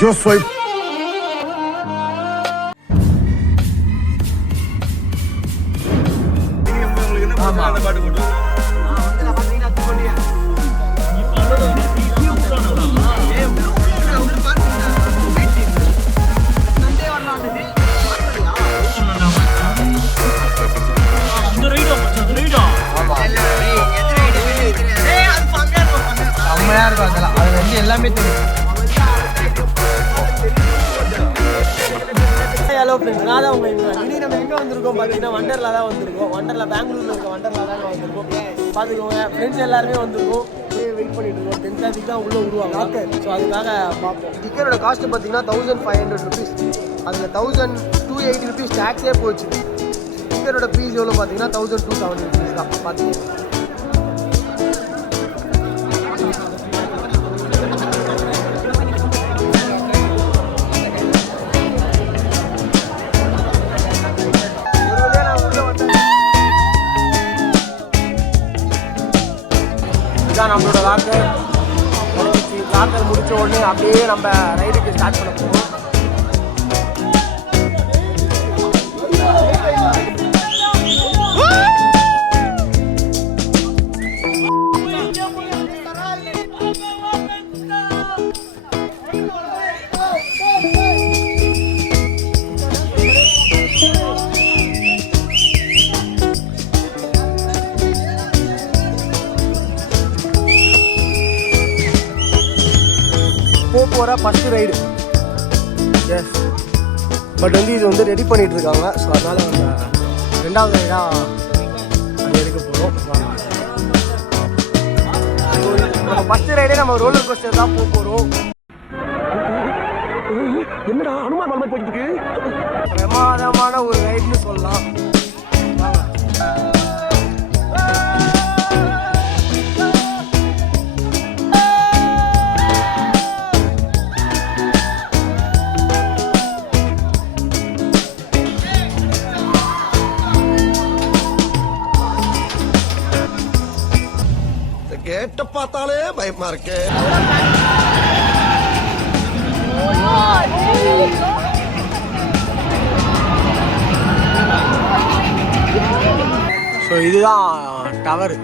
Yo soy hello friends, நான் தான் உங்கள் இன்னைக்கு நம்ம எங்கே வந்திருக்கோம் பார்த்தீங்கன்னா வண்டர்லா தான் வந்திருக்கோம். வண்டர்லா பெங்களூரில் இருக்க வண்டர்லா தான் வந்திருக்கோம். பார்த்துக்கோங்க, ஃப்ரெண்ட்ஸ் எல்லாருமே வந்திருக்கோம். வெயிட் பண்ணிட்டு இருக்கோம். 10:30 தான் உள்ளே விடுவாங்க. ஸோ அதுக்காக பார்ப்போம். டிக்கெட்டோட காஸ்ட்டு பார்த்தீங்கன்னா 1500 ருபீஸ். அதில் 1280 ருபீஸ் டேக்ஸே போச்சு. டிக்கெட்டோட ஃபீஸ் எவ்வளோ பார்த்தீங்கன்னா 1270 ருபீஸ் தான். பார்த்துக்கோங்க. நம்மளோட லாக்கர் முடிச்ச உடனே அப்படியே நம்ம ரைடுக்கு ஸ்டார்ட் பண்ண போகிறோம். போகிற ஃபஸ்ட்டு ரைடு. எஸ், பட் இது ரெடி பண்ணிகிட்டு இருக்காங்க. ஸோ அதனால் நம்ம 2வது ரைடாக அது எடுக்க போகிறோம். நம்ம ஃபஸ்ட்டு ரைடே நம்ம ரோலர் கோஸ்டர் தான் போகிறோம். என்னடா அனுமான் மாதிரி போயிட்டு இருக்கு. பிரமாதமான ஒரு ரைடுன்னு சொல்லலாம். கேட்ட பார்த்தாலே பயமா இருக்கு. ஸோ இதுதான் டவர்.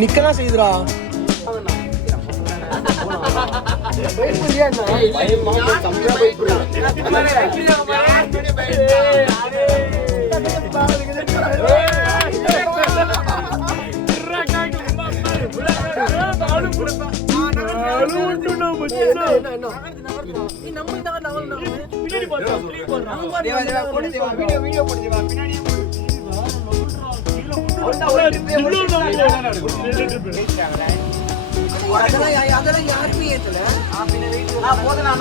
நிக்கலாம் செய்யுதுடா. அதெல்லாம் யாருமே ஏத்தல. போதுனா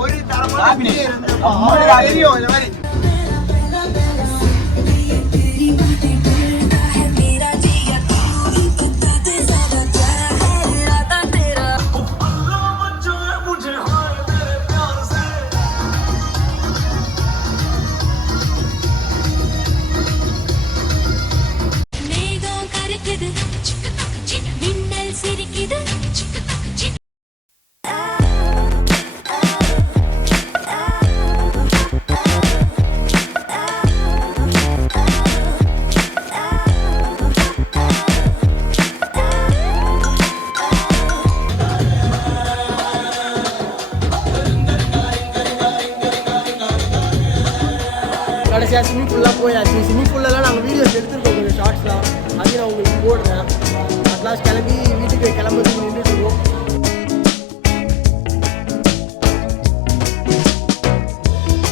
ஒரு தரமான தெரியும் இந்த மாதிரி கடைசியாக ஸ்விம்மிங் ஃபுல்லாக போயாச்சு. ஸ்விம்மிங் ஃபுல்லெலாம் நாங்கள் வீடியோஸ் எடுத்துருக்கோம், கொஞ்சம் ஷார்ட்ஸ்லாம். அதையும் நான் உங்களுக்கு போடுறேன். அட்லாஸ்ட் கிளம்பி